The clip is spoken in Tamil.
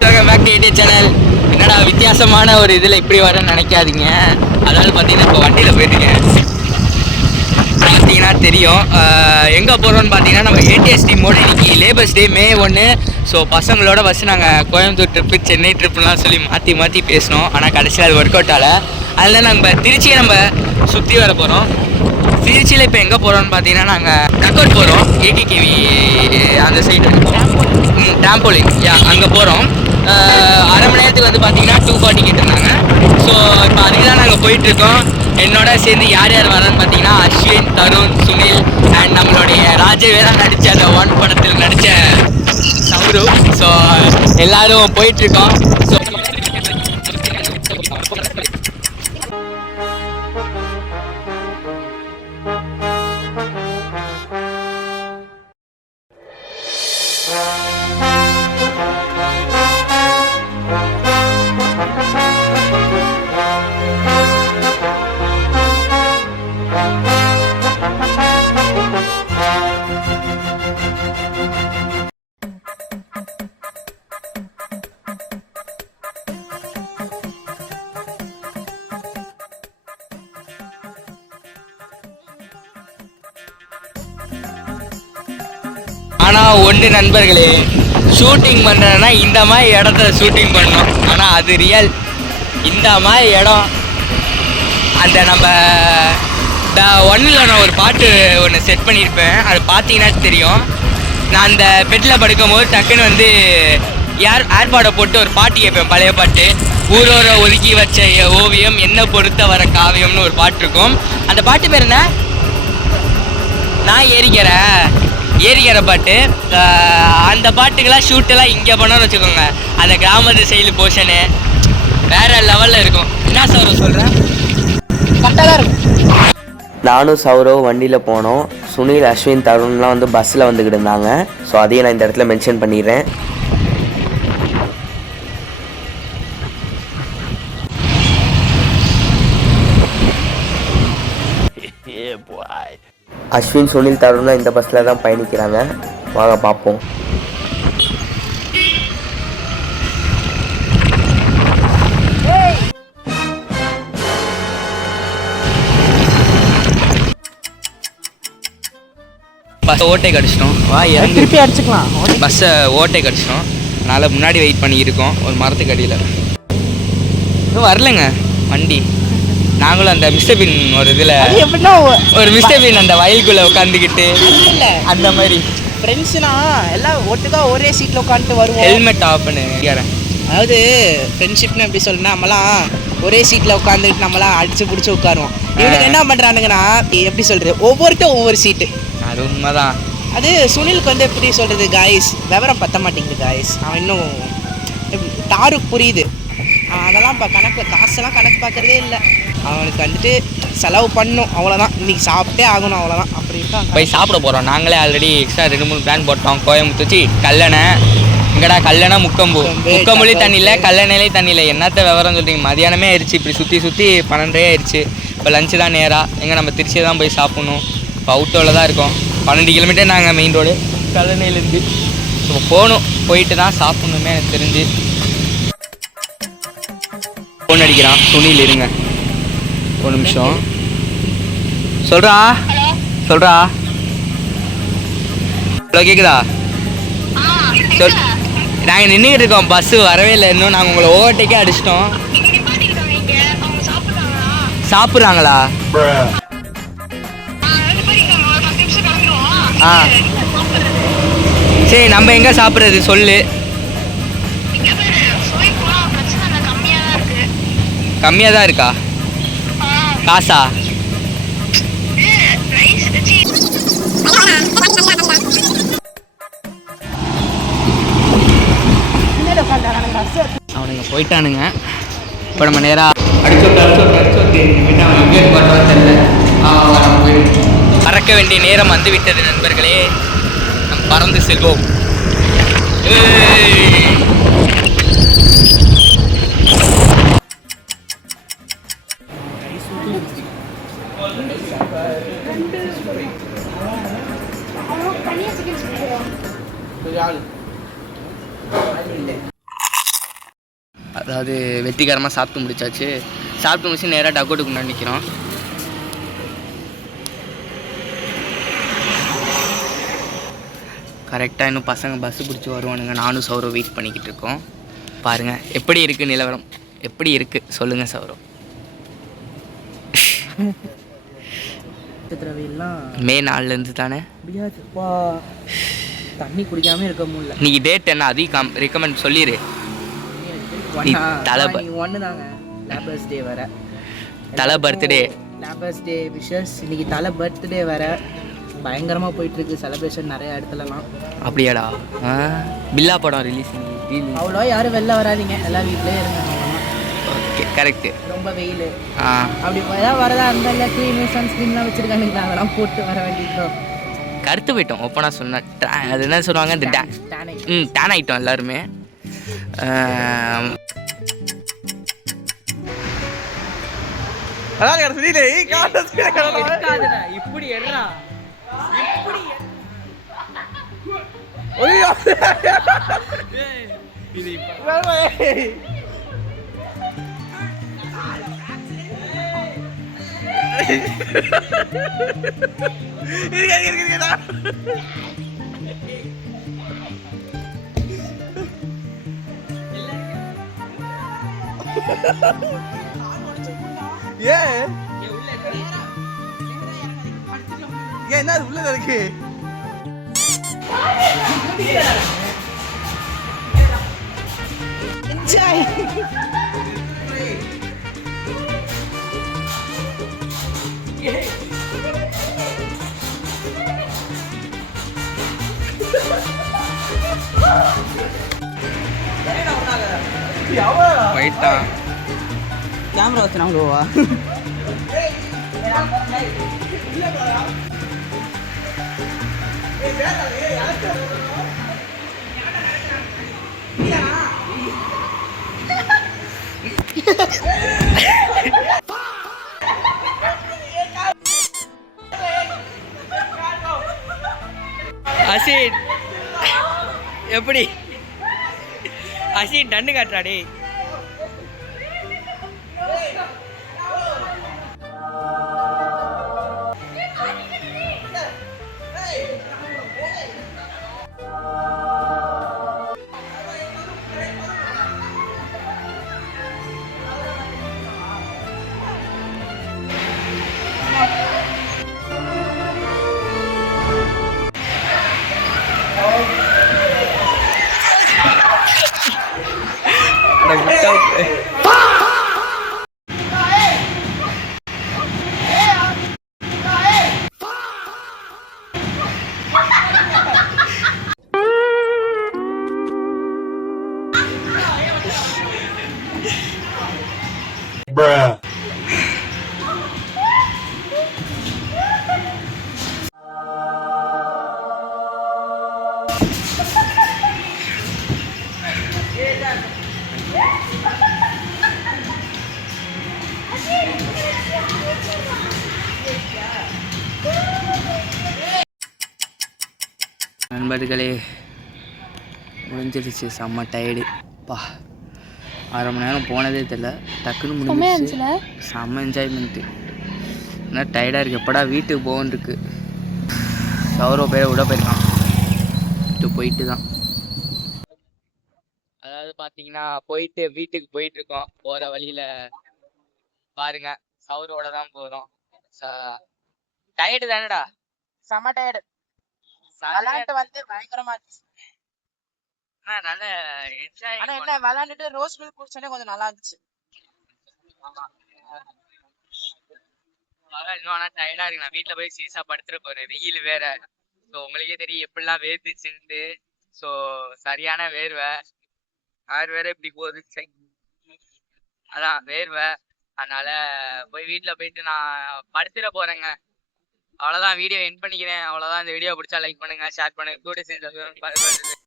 Back to YouTube channel. என்னடா வித்தியாசமான ஒரு இதில் இப்படி வரேன்னு நினைக்காதீங்க. அதாவது பார்த்தீங்கன்னா இப்போ வண்டியில் போயிட்டுருக்கேன். பார்த்தீங்கன்னா தெரியும் எங்கே போகிறோன்னு பார்த்தீங்கன்னா நம்ம ஏடிஎஸ் டீமோட இன்றைக்கி லேபர்ஸ் டே மே 1. ஸோ பசங்களோட ஃபஸ்ட்டு நாங்கள் கோயம்புத்தூர் ட்ரிப்பு சென்னை ட்ரிப்புலாம் சொல்லி மாற்றி பேசினோம். ஆனால் கடைசியில் அது ஒர்க் அவுட் ஆகலை. அதில் நம்ம திருச்சியை நம்ம சுற்றி வர போகிறோம். திருச்சியில் இப்போ எங்கே போகிறோம்னு பார்த்தீங்கன்னா நாங்கள் டக்கோட் போகிறோம். ஏடிகேவி அந்த சைடு டேம்போலின் அங்கே போகிறோம். அரை மணி நேரத்துக்கு வந்து பார்த்தீங்கன்னா 240 கேட்டிருந்தாங்க. ஸோ இப்போ அதுக்கு தான் நாங்கள் போயிட்டுருக்கோம். என்னோட சேர்ந்து யார் யார் வரான்னு பார்த்தீங்கன்னா அஸ்வின், தருண், சுனில் அண்ட் நம்மளுடைய ராஜவேதா நடித்த அந்த 1 படத்தில் நடித்த சௌரு. ஸோ எல்லோரும் போயிட்டுருக்கோம். ஸோ ஆனால் ஒன்று நண்பர்களே, ஷூட்டிங் பண்ணுறேன்னா இந்த மாதிரி இடத்த ஷூட்டிங் பண்ணணும். ஆனால் அது ரியல். இந்த மாதிரி இடம் அந்த நம்ம ஒன்றில் நான் ஒரு பாட்டு ஒன்று செட் பண்ணியிருப்பேன். அது பார்த்தீங்கன்னா தெரியும். நான் அந்த பெட்டில் படுக்கும் போது டக்குன்னு வந்து ஏர்பாடை போட்டு ஒரு பாட்டு கேட்பேன், பழைய பாட்டு. ஊரோர ஒதுக்கி வச்ச ஓவியம் என்ன பொறுத்த வர காவியம்னு ஒரு பாட்டு இருக்கும். அந்த பாட்டு பேர் என்ன? நான் ஏரிக்கிற பாட்டு. அந்த பாட்டுக்கெல்லாம் ஷூட்டெல்லாம் இங்கே பண்ணோன்னு வச்சுக்கோங்க. அந்த கிராமத்து சைடு போர்ஷனு வேறு லெவலில் இருக்கும். என்ன சௌரவ் சொல்கிறேன்? கரெக்டாக தான் இருக்கும். நானும் சௌரவ் வண்டியில் போனோம். சுனில், அஸ்வின், தருண்லாம் வந்து பஸ்ஸில் வந்துக்கிட்டு இருந்தாங்க. ஸோ அதையும் நான் இந்த இடத்துல மென்ஷன் பண்ணிடுறேன். அஸ்வின், சுனில், தருண்லாம் இந்த பஸ்ஸில் தான் பயணிக்கிறாங்க. வாங்க பார்ப்போம். பஸ் ஓட்டை கடிச்சிட்டோம். திருப்பி அடிச்சுக்கலாம். பஸ்ஸை ஓட்டை கடிச்சிட்டோம். அதனால் முன்னாடி வெயிட் பண்ணியிருக்கோம் ஒரு மரத்துக்கு அடியில். இன்னும் வரலைங்க வண்டி. நாங்களும் அந்த மிஸ்டர் பின் ஒரு இதில் ஒரு மிஸ்டர் பின் அந்த வயலுக்குள்ளே உட்காந்துக்கிட்டு அந்த மாதிரி ஃப்ரெண்ட்ஸ்னா எல்லாம் ஒட்டுக்கா ஒரே சீட்டில் உட்காந்துட்டு வருவோம். ஹெல்மெட் ஆஃப் பண்ணு. அதாவது ஃப்ரெண்ட்ஷிப்னு எப்படி சொல்லணும்னா, நம்மளாம் ஒரே சீட்டில் உட்காந்துட்டு நம்மளாம் அடிச்சு பிடிச்சி உட்காருவோம். இவனுக்கு என்ன பண்ணுறானுங்கன்னா, எப்படி சொல்கிறது, ஒவ்வொருத்தரும் ஒவ்வொரு சீட்டு. அது உண்மைதான். அது சுனிலுக்கு வந்து எப்படி சொல்கிறது காய்ஸ், விவரம் பற்ற மாட்டேங்குது காய்ஸ். அவன் இன்னும் தாருக்கு புரியுது. அதெல்லாம் இப்போ கணக்கு காசெல்லாம் கணக்கு பார்க்குறதே இல்லை. அவனுக்கு வந்துட்டு செலவு பண்ணும், அவ்வளோதான். இன்றைக்கி சாப்பிட்டே ஆகணும், அவ்வளோதான். அப்படின்ட்டு போய் சாப்பிட போகிறோம். நாங்களே ஆல்ரெடி எக்ஸ்ட்ரா 2-3 பிளான் போட்டோம். கோயம்புத்தூர் கல்லணை, இங்கடா கல்லணை முக்கம்புலேயும் தண்ணி இல்லை, கல்லணையிலேயும் தண்ணி இல்லை. என்னத்த விவரம் சொல்கிறீங்க? மதியானமே ஆயிடுச்சு. இப்படி சுற்றி 12 ஆயிடுச்சு. இப்போ லஞ்சு தான் நேராக. எங்கே நம்ம திருச்சியை தான் போய் சாப்பிட்ணும். இப்போ அவுட்டோவில் தான் இருக்கோம். 12 கிலோமீட்டர் நாங்கள் மெயின் ரோடு கல்லணையிலேருந்து. ஸோ போகணும், போயிட்டு தான் சாப்பிட்ணுமே எனக்கு தெரிஞ்சு. ஃபோன் அடிக்கிறான் சுனில், இருங்க ஒரு நிமிஷம். சொல்கிறா. ஹலோ, கேட்குதா? நாங்கள் நின்றுக்கிட்டு இருக்கோம், பஸ்ஸு வரவே இல்லை இன்னும். நாங்கள் உங்களை ஓவர்டேக்கே அடிச்சிட்டோம். சாப்பிட்றாங்களா? சரி, நம்ம எங்கே சாப்பிட்றது சொல்லு. கம்மியாக தான் இருக்கா? காசா? அவனுங்க போயிட்டானுங்க. இப்போ நம்ம நேராக பறக்க வேண்டிய நேரம் வந்து விட்டது நண்பர்களே. நம் பறந்து செல்வோம். அதாவது வெற்றிகரமாக சாப்பிட்டு முடிச்சாச்சு. சாப்பிட்டு முடிச்சு நேராக டக்கோட்டுக்கு முன்னாடி நிற்கிறோம். கரெக்டாக இன்னும் பசங்க பஸ்ஸு பிடிச்சி வருவானுங்க. நானும் சௌரவ் வெயிட் பண்ணிக்கிட்டு இருக்கோம். பாருங்கள் எப்படி இருக்குது நிலவரம், எப்படி இருக்குது சொல்லுங்கள் சௌரவ். மே 4 தானே, தண்ணி குடிக்காம இருக்க முடியல. இன்னைக்கு டேட் என்ன அதையும் ரெக்கமெண்ட் சொல்லிடு. ஒன்று தாங்க லேபர்ஸ் டே வர, தலை பர்த்டே. Labours day wishes. இன்னைக்கு தலை பர்த்டே வர பயங்கரமாக போயிட்டுருக்கு செலிப்ரேஷன் நிறைய இடத்துலலாம். அப்படியாடா? பில்லா படம் ரிலீஸ். அவ்வளோ யாரும் வெளில வராதிங்க, எல்லாம் வீட்டிலே இருங்க. Okay correct. ரொம்ப வெயில். அப்படி ஏதாவது வரதா இருந்தால் க்ரீமு சன்ஸ்க்ரீன்லாம் வச்சுருக்கானுங்க, அதெல்லாம் போட்டு வர வேண்டியிருக்கோம். கருத்து போயிட்டோம் ஓப்பனாக சொன்னேன். அது என்ன சொல்லுவாங்க, இந்த டேன் ஆகிட்டோம் எல்லாருமே. இப்படி எடுறா என்ன உள்ள இருக்கு? என்ஜாய். போயிட்டா கேமரா வச்சு நான் விடுவா. அசின் எப்படி அசின் டன்னு காட்டுறாடே. நண்பர்களே முடிஞ்சிருச்சு, செம்ம டயர்டு. பா 1/2 மணி நேரம் போனதே தெரியல, டக்குன்னு முடிஞ்சிருச்சு. செம்ம என்ஜாய்மெண்ட்டு. என்ன டயர்டாக இருக்குது, எப்படா வீட்டுக்கு போகன்னு இருக்கு. சௌரவ் பேரை விட போயிருக்கான், போயிட்டு தான். அதாவது பார்த்தீங்கன்னா போயிட்டு வீட்டுக்கு போயிட்டுருக்கோம். போகிற வழியில் பாருங்க சௌரோட தான் போகிறோம். டயர்டு தானேடா? செம்ம டயர்டு. விளையாட்டு வந்து பயங்கரமா இருந்துச்சு. நல்ல என்ஜாய். ஆனா என்ன விளையாண்டுட்டு ரோஸ் மில்க் குடிச்சோன்னே கொஞ்சம் நல்லா இருந்துச்சு. இன்னும் டயர்டா இருக்கு. நான் வீட்டுல போய் சீசா படுத்துட்டு போறேன், வெயில் வேற. ஸோ உங்களுக்கே தெரியும் எப்படிலாம் வேர்த்துச்சுன்ட்டு. ஸோ சரியான வேர்வை. வேற இப்படி போகுது, அதான் வேர்வை. அதனால போய் வீட்டுல போயிட்டு நான் படுத்துட போறேங்க. அவ்வளோதான், வீடியோ எண்ட் பண்ணிக்கிறேன். அவ்வளோதான். இந்த வீடியோ பிடிச்சா லைக் பண்ணுங்க, ஷேர் பண்ணுங்க, கூட சேர்ந்து